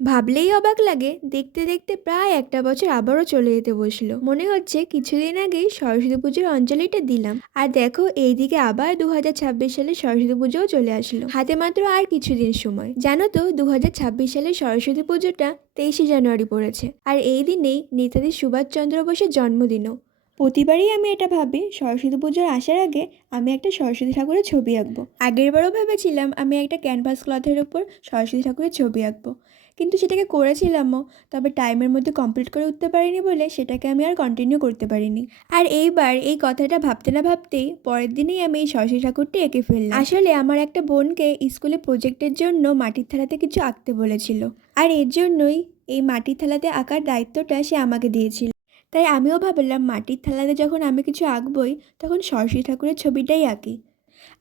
ভাবলেই অবাক লাগে, দেখতে দেখতে প্রায় একটা বছর আবারও চলে যেতে বসলো। মনে হচ্ছে কিছুদিন আগেই সরস্বতী পুজোর অঞ্জলিটা দিলাম, আর দেখো এইদিকে আবার 2026 সালে সরস্বতী পুজোও চলে আসলো। হাতে মাত্র আর কিছুদিন সময়। জানো তো 2026 সালে সরস্বতী পুজোটা 23শে জানুয়ারি পড়েছে, আর এই দিনেই নেতাজি সুভাষচন্দ্র বোসের জন্মদিনও। প্রতিবারই আমি এটা ভাবি সরস্বতী পুজোর আসার আগে আমি একটা সরস্বতী ঠাকুরের ছবি আঁকবো। আগেরবারও ভেবেছিলাম আমি একটা ক্যানভাস ক্লথের ওপর সরস্বতী ঠাকুরের ছবি আঁকবো, কিন্তু সেটাকে করেছিলামও, তবে টাইমের মধ্যে কমপ্লিট করে উঠতে পারিনি বলে সেটাকে আমি আর কন্টিনিউ করতে পারিনি। আর এইবার এই কথাটা ভাবতে না ভাবতেই পরের দিনেই আমি এই সরস্বতী ঠাকুরটি এঁকে ফেললাম। আসলে আমার একটা বোনকে স্কুলে প্রজেক্টের জন্য মাটির থালাতে কিছু আঁকতে বলেছিল, আর এর জন্যই এই মাটির থালাতে আঁকার দায়িত্বটা সে আমাকে দিয়েছিল। তাই আমিও ভাবলাম মাটির থালাতে যখন আমি কিছু আঁকবই, তখন সরস্বতী ঠাকুরের ছবিটাই আঁকি।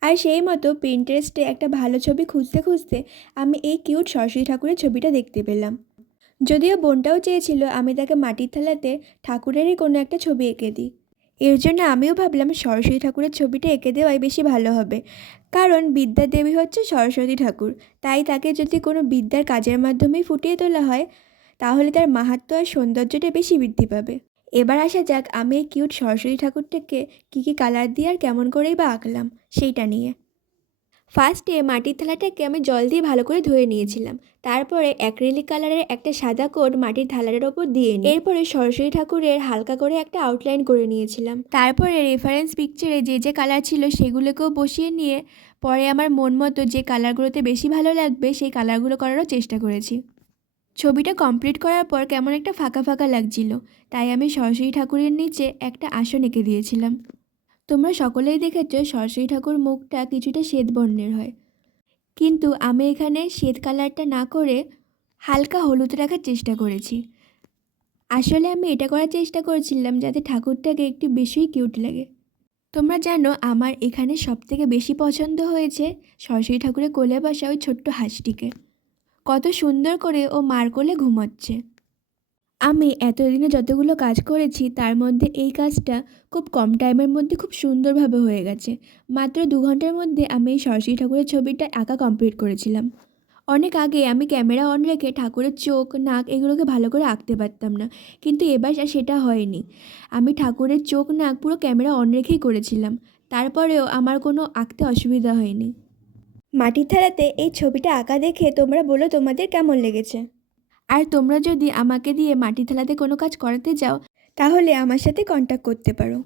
আর সেই মতো পিন্টারেস্টে একটা ভালো ছবি খুঁজতে খুঁজতে আমি এই কিউট সরস্বতী ঠাকুরের ছবিটা দেখতে পেলাম। যদিও বোনটাও চেয়েছিল আমি তাকে মাটির থালাতে ঠাকুরেরই কোনো একটা ছবি এঁকে দিই। এর জন্য আমিও ভাবলাম সরস্বতী ঠাকুরের ছবিটা এঁকে দেওয়াই বেশি ভালো হবে, কারণ বিদ্যার দেবী হচ্ছে সরস্বতী ঠাকুর। তাই তাকে যদি কোনো বিদ্যার কাজের মাধ্যমেই ফুটিয়ে তোলা হয়, তাহলে তার মাহাত্ম্য আর সৌন্দর্যটা বেশি বৃদ্ধি পাবে। এবার আসা যাক আমি এই কিউট সরস্বতী ঠাকুরটাকে কী কালার দিয়ে আর কেমন করেই বা আঁকলাম সেইটা নিয়ে। ফার্স্টে মাটির থালাটাকে আমি জল দিয়ে ভালো করে ধুয়ে নিয়েছিলাম। তারপরে অ্যাক্রিলিক কালারের একটা সাদা কোট মাটির থালাটার ওপর দিয়ে নিই। এরপরে সরস্বতী ঠাকুরের হালকা করে একটা আউটলাইন করে নিয়েছিলাম। তারপরে রেফারেন্স পিকচারে যে যে কালার ছিল সেগুলোকেও বসিয়ে নিয়ে পরে আমার মন মতো যে কালারগুলোতে বেশি ভালো লাগবে সেই কালারগুলো করারও চেষ্টা করেছি। ছবিটা কমপ্লিট করার পর কেমন একটা ফাঁকা ফাঁকা লাগছিল, তাই আমি সরস্বতী ঠাকুরের নিচে একটা আসন এঁকে দিয়েছিলাম। তোমরা সকলেই দেখেছ সরস্বতী ঠাকুর মুখটা কিছুটা শ্বেত বর্ণের হয়, কিন্তু আমি এখানে শ্বেত কালারটা না করে হালকা হলুদ রাখার চেষ্টা করেছি। আসলে আমি এটা করার চেষ্টা করেছিলাম যাতে ঠাকুরটাকে একটু বেশিই কিউট লাগে। তোমরা জানো আমার এখানে সবথেকে বেশি পছন্দ হয়েছে সরস্বতী ঠাকুরের কোলে বসা ওই ছোট্ট হাঁসটিকে। কত সুন্দর করে ও মার কোলে ঘুমোচ্ছে। আমি এতদিনে যতগুলো কাজ করেছি তার মধ্যে এই কাজটা খুব কম টাইমের মধ্যে খুব সুন্দরভাবে হয়ে গেছে। মাত্র 2 ঘন্টার মধ্যে আমি এই সরস্বতী ঠাকুরের ছবিটা আঁকা কমপ্লিট করেছিলাম। অনেক আগে আমি ক্যামেরা অন রেখে ঠাকুরের চোখ, নাক এগুলোকে ভালো করে আঁকতে পারতাম না, কিন্তু এবার আর সেটা হয়নি। আমি ঠাকুরের চোখ, নাক পুরো ক্যামেরা অন রেখেই করেছিলাম, তারপরেও আমার কোনো আঁকতে অসুবিধা হয়নি। মাটির থালাতে এই ছবিটা আঁকা দেখে তোমরা বলো তোমাদের কেমন লেগেছে। আর তোমরা যদি আমাকে দিয়ে মাটির থালাতে কোনো কাজ করাতে চাও, তাহলে আমার সাথে কন্ট্যাক্ট করতে পারো।